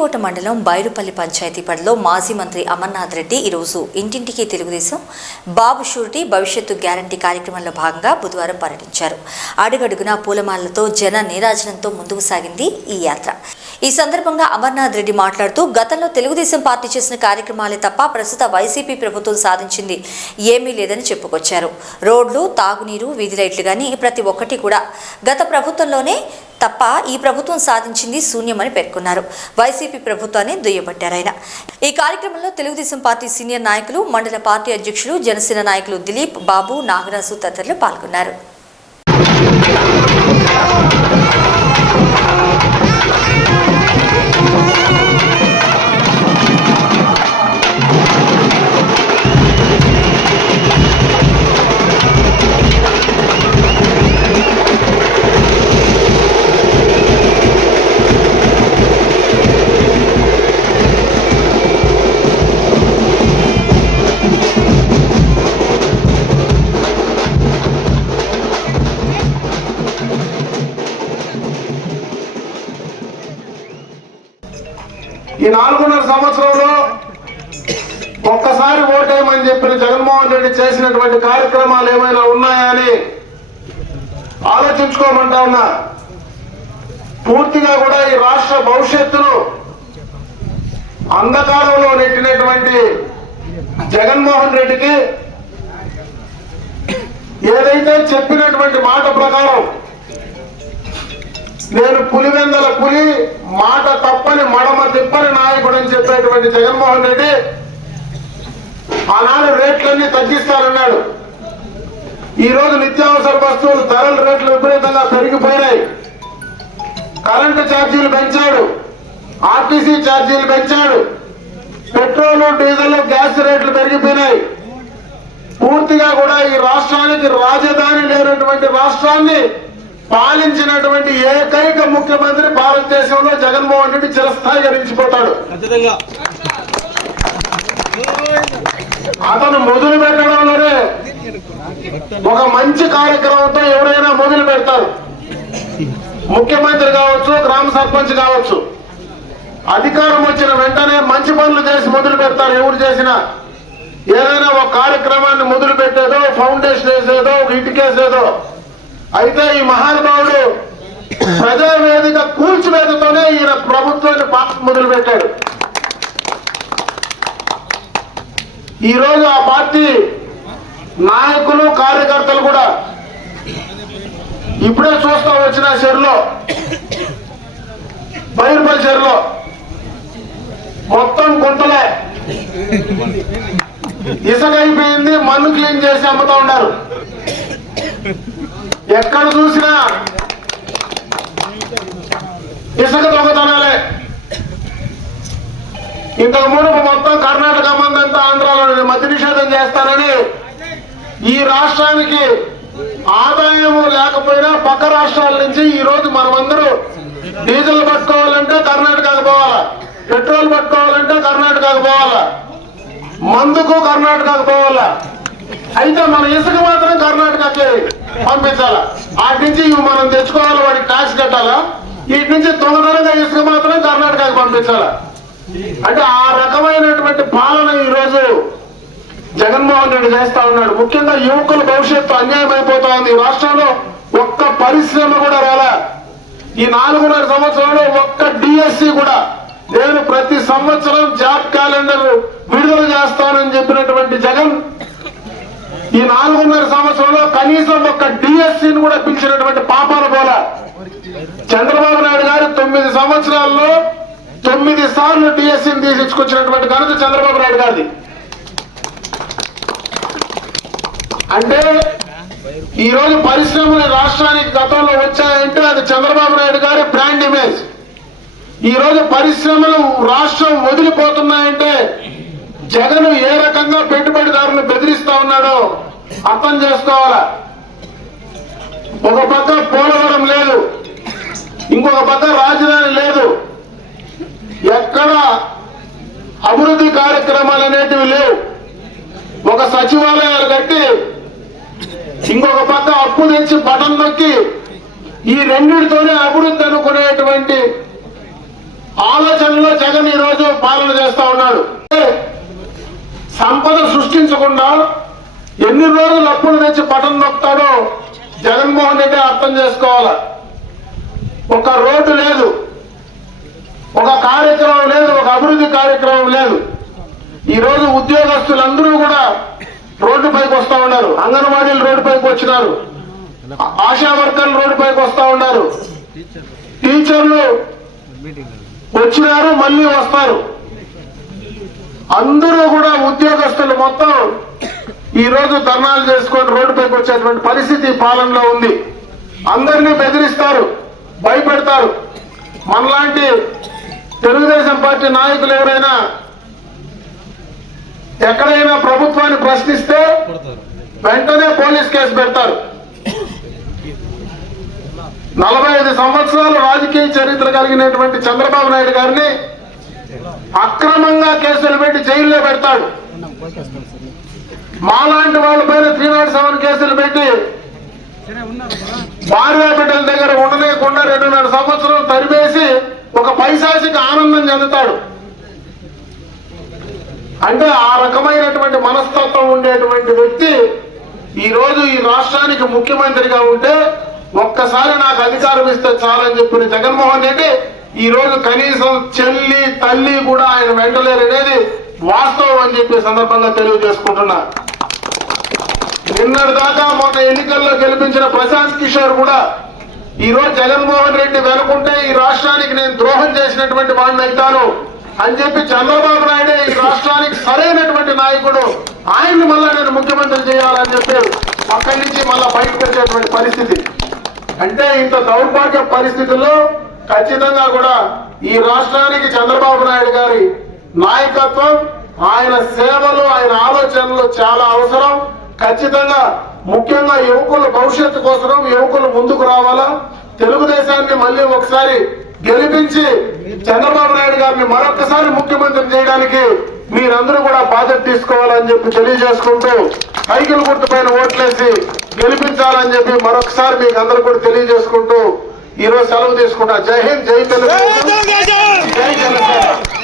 వినుకోట మండలం బైరుపల్లి పంచాయతీ పరిధిలో మాజీ మంత్రి అమర్నాథ్ రెడ్డి ఈరోజు ఇంటింటికి తెలుగుదేశం బాబు షూరిటీ భవిష్యత్తు గ్యారంటీ కార్యక్రమంలో భాగంగా బుధవారం పర్యటించారు. అడుగడుగునా పూలమాలలతో జన నీరాజనంతో ముందుకు సాగింది ఈ యాత్ర. ఈ సందర్భంగా అమర్నాథ్ రెడ్డి మాట్లాడుతూ గతంలో తెలుగుదేశం పార్టీ చేసిన కార్యక్రమాలే తప్ప ప్రస్తుత వైసీపీ ప్రభుత్వం సాధించింది ఏమీ లేదని చెప్పుకొచ్చారు. రోడ్లు తాగునీరు వీధి లైట్లు కానీ ప్రతి ఒక్కటి కూడా గత ప్రభుత్వంలోనే తప్ప ఈ ప్రభుత్వం సాధించింది శూన్యమని పేర్కొన్నారు. వైసీపీ ప్రభుత్వాన్ని దుయ్యబట్టారు ఆయన. ఈ కార్యక్రమంలో తెలుగుదేశం పార్టీ సీనియర్ నాయకులు మండల పార్టీ అధ్యక్షులు జనసేన నాయకులు దిలీప్ బాబు నాగరాజు తదితరులు పాల్గొన్నారు. ఒక్కసారి ఓటేయమని చెప్పిన జగన్మోహన్ రెడ్డి చేసినటువంటి కార్యక్రమాలు ఏమైనా ఉన్నాయా అని ఆలోచించుకోమంటా ఉన్నా. పూర్తిగా కూడా ఈ రాష్ట్ర భవిష్యత్తును అంధకారంలో నెట్టినటువంటి జగన్మోహన్ రెడ్డికి ఏదైతే చెప్పినటువంటి మాట ప్రకారం నేను పులివెందల పులి మాట తప్పని మడమ తిప్పని నాయకుడు అని చెప్పేటువంటి జగన్మోహన్ రెడ్డి ఆనాడు రేట్లన్నీ తగ్గిస్తానన్నాడు. ఈ రోజు నిత్యావసర వస్తువులు ధరల రేట్లు విపరీతంగా పెరిగిపోయినాయి. కరెంటు ఛార్జీలు పెంచాడు. ఆర్టీసీ ఛార్జీలు పెంచాడు. పెట్రోల్ డీజిల్ గ్యాస్ రేట్లు పెరిగిపోయినాయి. పూర్తిగా కూడా ఈ రాష్ట్రానికి రాజధాని లేనటువంటి రాష్ట్రాన్ని పాలించినటువంటి ఏకైక ముఖ్యమంత్రి భారతదేశంలో జగన్మోహన్ రెడ్డి చిరస్థాయి గరించిపోతాడు ఖచ్చితంగా. అతను మొదలు పెట్టడంలోనే ఒక మంచి కార్యక్రమంతో ఎవరైనా మొదలు పెడతారు. ముఖ్యమంత్రి కావచ్చు గ్రామ సర్పంచ్ కావచ్చు. అధికారం వచ్చిన వెంటనే మంచి పనులు చేసి మొదలు పెడతారు. ఎవరు చేసినా ఏదైనా ఒక కార్యక్రమాన్ని మొదలు పెట్టేదో ఫౌండేషన్ వేసేదో ఒక ఇటుకేసేదో. అయితే ఈ మహానుభావుడు ప్రజావేదిక కూల్చివేతతోనే ఈయన ప్రభుత్వాన్ని పాప మొదలు పెట్టాడు ఈరోజు ఆ పార్టీ నాయకులు కార్యకర్తలు కూడా ఇప్పుడే చూస్తా వచ్చిన చెరులో బైర్పల్లి చెరులో మొత్తం గుంటలే. ఇసుకైపోయింది మన్ను క్లీన్ చేసి అమ్ముతా ఉన్నారు. ఎక్కడ చూసినా ఇసుక దొంగతనాలే. ఇంతకు మునుపు మొత్తం కర్ణాటక మందంతా ఆంధ్రాలో మద్య నిషేధం చేస్తారని ఈ రాష్ట్రానికి ఆదాయము లేకపోయినా పక్క రాష్ట్రాల నుంచి ఈ రోజు మనమందరూ డీజిల్ పట్టుకోవాలంటే కర్ణాటకకు పోవాలా? పెట్రోల్ పట్టుకోవాలంటే కర్ణాటకకు పోవాలా? మందుకు కర్ణాటకకు పోవాలా? అయితే మన ఇసుక మాత్రం కర్ణాటకకి పంపించాలా? వాటి నుంచి ఇవి మనం తెచ్చుకోవాలి వాడికి ట్యాక్స్ కట్టాలా? వీటి నుంచి తొందరగా ఇసుక మాత్రం కర్ణాటకకు పంపించాలా? అంటే ఆ రకమైనటువంటి పాలన ఈ రోజు జగన్మోహన్ రెడ్డి చేస్తా ఉన్నాడు. ముఖ్యంగా యువకుల భవిష్యత్తు అన్యాయం అయిపోతా ఉంది రాష్ట్రంలో ఒక్క పరిశ్రమ కూడా రాలే. ఈ నాలుగున్నర సంవత్సరంలో ఒక్క డిఎస్సి కూడా నేను ప్రతి సంవత్సరం జాబ్ క్యాలెండర్ విడుదల చేస్తానని చెప్పినటువంటి జగన్ ఈ నాలుగున్నర సంవత్సరంలో కనీసం ఒక్క డిఎస్సిని కూడా పిలిచినటువంటి పాపాల పోల. చంద్రబాబు నాయుడు గారు తొమ్మిది సంవత్సరాల్లో తొమ్మిది సార్లు డిఎస్సిని తీసుకొచ్చినటువంటి ఘనత చంద్రబాబు నాయుడు గారిది. అంటే ఈ రోజు పరిశ్రమలు రాష్ట్రానికి గతంలో వచ్చాయంటే అది చంద్రబాబు నాయుడు గారి బ్రాండ్ ఇమేజ్. ఈ రోజు పరిశ్రమలు రాష్ట్రం వదిలిపోతున్నాయంటే జగన్ ఏ రకంగా పెట్టుబడిదారులు బెదిరిస్తా ఉన్నాడో అర్థం చేసుకోవాలా? ఒక పక్క పోలవరం లేదు ఇంకొక పక్క రాజధాని లేదు ఎక్కడ అభివృద్ధి కార్యక్రమాలు అనేటివి లేవు. ఒక సచివాలయాలు కట్టి ఇంకొక పక్క అప్పు తెచ్చి బటన్ నొక్కి ఈ రెండింటితోనే అభివృద్ధి అనుకునేటువంటి ఆలోచనలో జగన్ ఈ రోజు పాలన చేస్తా ఉన్నాడు. సంపద సృష్టించకుండా ఎన్ని రోజులు అప్పులు తెచ్చి పట్టం నొక్కుతాడో జగన్మోహన్ రెడ్డి అర్థం చేసుకోవాలి? ఒక రోడ్డు లేదు. ఒక కార్యక్రమం లేదు. అభివృద్ధి కార్యక్రమం లేదు. ఈరోజు ఉద్యోగస్తులందరూ కూడా రోడ్డు పైకి వస్తా ఉన్నారు. అంగన్వాడీలు రోడ్డు పైకి వచ్చినారు. ఆశా వర్కర్లు రోడ్డు పైకి వస్తూ ఉన్నారు. టీచర్లు వచ్చినారు మళ్ళీ వస్తారు. అందరూ కూడా ఉద్యోగస్తులు మొత్తం ఈ రోజు ధర్నాలు చేసుకొని రోడ్డుపైకి వచ్చేటువంటి పరిస్థితి పాలనలో ఉంది. అందరినీ బెదిరిస్తారు భయపెడతారు. మనలాంటి తెలుగుదేశం పార్టీ నాయకులు ఎవరైనా ఎక్కడైనా ప్రభుత్వాన్ని ప్రశ్నిస్తే వెంటనే పోలీస్ కేసు పెడతారు. నలభై ఐదు సంవత్సరాలు రాజకీయ చరిత్ర కలిగినటువంటి చంద్రబాబు నాయుడు గారిని అక్రమంగా కేసులు పెట్టి జైల్లో పెడతాడు. మాలాంటి వాళ్ళ పైన త్రీ నాట్ సెవెన్ కేసులు పెట్టి భార్య బిడ్డల దగ్గర ఉండలేకుండా రెండున్నర సంవత్సరాలు తరిమేసి ఒక పైశాసిక ఆనందం చెందుతాడు. అంటే ఆ రకమైనటువంటి మనస్తత్వం ఉండేటువంటి వ్యక్తి ఈ రోజు ఈ రాష్ట్రానికి ముఖ్యమంత్రిగా ఉంటే ఒక్కసారి నాకు అధికారం ఇస్తే చాలని చెప్పిన జగన్మోహన్ రెడ్డి ఈ రోజు కనీసం చెల్లి తల్లి కూడా ఆయన వెంటలేరు అనేది వాస్తవం అని చెప్పి సందర్భంగా తెలియజేసుకుంటున్నా. నిన్నటి దాకా మొన్న ఎన్నికల్లో గెలిపించిన ప్రశాంత్ కిషోర్ కూడా ఈ రోజు జగన్మోహన్ రెడ్డి వెనుకుంటే ఈ రాష్ట్రానికి నేను ద్రోహం చేసినటువంటి వాడిని అవుతాను అని చెప్పి చంద్రబాబు నాయుడే ఈ రాష్ట్రానికి సరైనటువంటి నాయకుడు. ఆయన్ని మళ్ళా నేను ముఖ్యమంత్రి చేయాలని చెప్పి అక్కడి నుంచి మళ్ళా బయటకు వచ్చేటువంటి పరిస్థితి. అంటే ఇంత దౌర్భాగ్య పరిస్థితుల్లో ఖచ్చితంగా కూడా ఈ రాష్ట్రానికి చంద్రబాబు నాయుడు గారి నాయకత్వం ఆయన సేవలు ఆయన ఆలోచనలు చాలా అవసరం. ఖచ్చితంగా ముఖ్యంగా యువకుల భవిష్యత్తు కోసం యువకులు ముందుకు రావాలా? తెలుగుదేశాన్ని మళ్ళీ ఒకసారి గెలిపించి చంద్రబాబు నాయుడు గారిని మరొకసారి ముఖ్యమంత్రి చేయడానికి మీరందరూ కూడా బాధ్యత తీసుకోవాలని చెప్పి తెలియజేసుకుంటూ సైకిల్ గుర్తు పైన ఓట్లేసి గెలిపించాలని చెప్పి మరొకసారి మీకు అందరూ కూడా తెలియజేసుకుంటూ ఈ రోజు సెలవు తీసుకుంటా. జై హింద్ జై తెలుగు జై